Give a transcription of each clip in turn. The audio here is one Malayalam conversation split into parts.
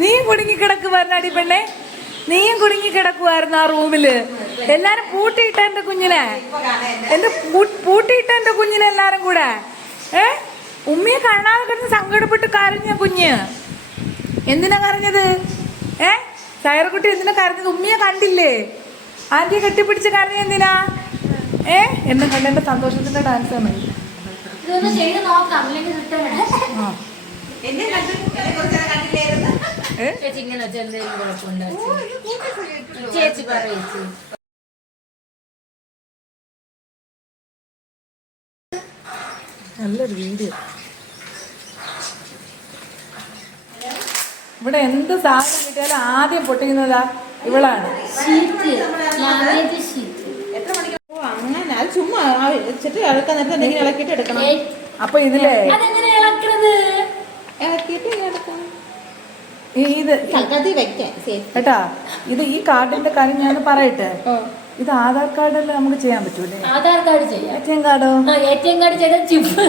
നീയും കുടുങ്ങി കിടക്കുവായിരുന്നാടി പെണ്ണെ? നീയും കുടുങ്ങി കിടക്കുവായിരുന്നു ആ റൂമിൽ? എല്ലാരും പൂട്ടിയിട്ട എന്റെ കുഞ്ഞിനെ? എന്റെ പൂ- പൂട്ടിയിട്ട എന്റെ കുഞ്ഞിനെ എല്ലാരും കൂടെ? ഏ? ഉമ്മയെ കാണാതെ കിടന്ന് സങ്കടപ്പെട്ട് കരഞ്ഞ കുഞ്ഞ്. എന്തിനാ കരഞ്ഞത്? ഏ? സൈറക്കുട്ടി എന്തിനാ കരഞ്ഞത്? ഉമ്മയെ കണ്ടില്ലേ? ആന്റിയെ കെട്ടിപ്പിടിച്ച് കരഞ്ഞ എന്തിനാ? ഏ? എന്നെ കണ്ട എന്റെ സന്തോഷത്തിന്റെ ഡാൻസ് ആണ്. ഇതൊന്ന് ചെയ്ത് നോക്കാം. അല്ലെങ്കിൽ ചേച്ചി ഇങ്ങനെ വെച്ചാൽ എന്തെങ്കിലും കുഴപ്പമുണ്ടോ ചേച്ചി പറയിച്ചു നല്ലൊരു വീഡിയോ. ഇവിടെ എന്ത് സാധനം കിട്ടിയാലും ആദ്യം പൊട്ടിക്കുന്നതാ ഇവളാണ്. ഓ അങ്ങനെ. അത് ചുമ്മാ വെച്ചിട്ട് ഇളക്കാൻ നേരത്തെ എന്തെങ്കിലും ഇളക്കിയിട്ട് എടുക്കണം. അപ്പൊ ഇതിലേ ഇളക്കിയിട്ട് ഇത് കേട്ടാ ഇത് ഈ കാർഡിന്റെ കാര്യം ഞാൻ പറയട്ടെ ഇത് ആധാർ കാർഡിൽ നമുക്ക് ചെയ്യാൻ പറ്റൂലേ ആധാർ കാർഡ് ചെയ്യാം എ ടി എം കാർഡോ എ ടി എം കാർഡ് ചെയ്താൽ ചിപ്പ്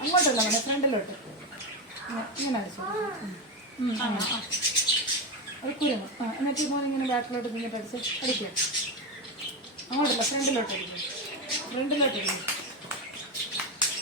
അങ്ങോട്ടല്ല നമ്മുടെ ഫ്രണ്ടിലോട്ട് എന്നിട്ട് മോൻ ഇങ്ങനെ ബാക്കിലോട്ട് നിന്നിട്ട് അടിച്ച് അടിക്കുക അങ്ങോട്ടല്ല ഫ്രണ്ടിലോട്ട് അടിക്കുക ഫ്രണ്ടിലോട്ട് അടിക്കുക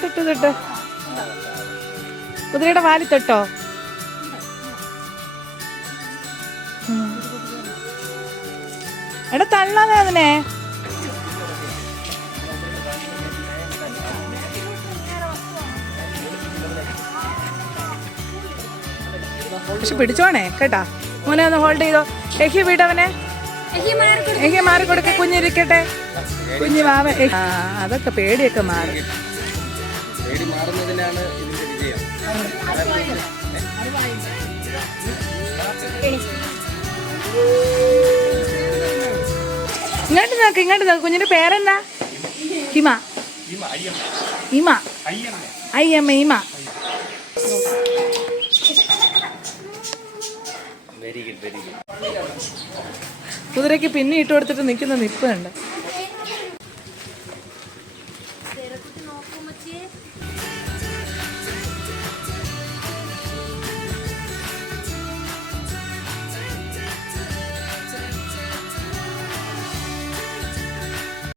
തൊട്ട് തൊട്ട് കുതിരയുടെ വാലി തൊട്ടോ? എടാ തള്ളാതെ അതിനെ പക്ഷെ പിടിച്ചോണേ കേട്ടാ. മോനെ ഒന്ന് ഹോൾഡ് ചെയ്തോ. എഹി വീടവനെ. എഹി മാറി കൊടുക്ക. കുഞ്ഞിരിക്കട്ടെ. കുഞ്ഞു വാവ. ആ അതൊക്കെ പേടിയൊക്കെ മാറി. പേടി മാറുന്നതിനാണ് ഇതിന്റെ വിജയം. ഇങ്ങോട്ട് നോക്ക് ഇങ്ങോട്ട് നോക്ക്. കുഞ്ഞിന്റെ പേരെന്താ? ഹിമ. ഹിമ. അയ്യമ്മ ഹിമ. കുതിരക്ക് പിന്നെ ഇട്ട് കൊടുത്തിട്ട് നിൽക്കുന്ന നിൽപ്പുണ്ട്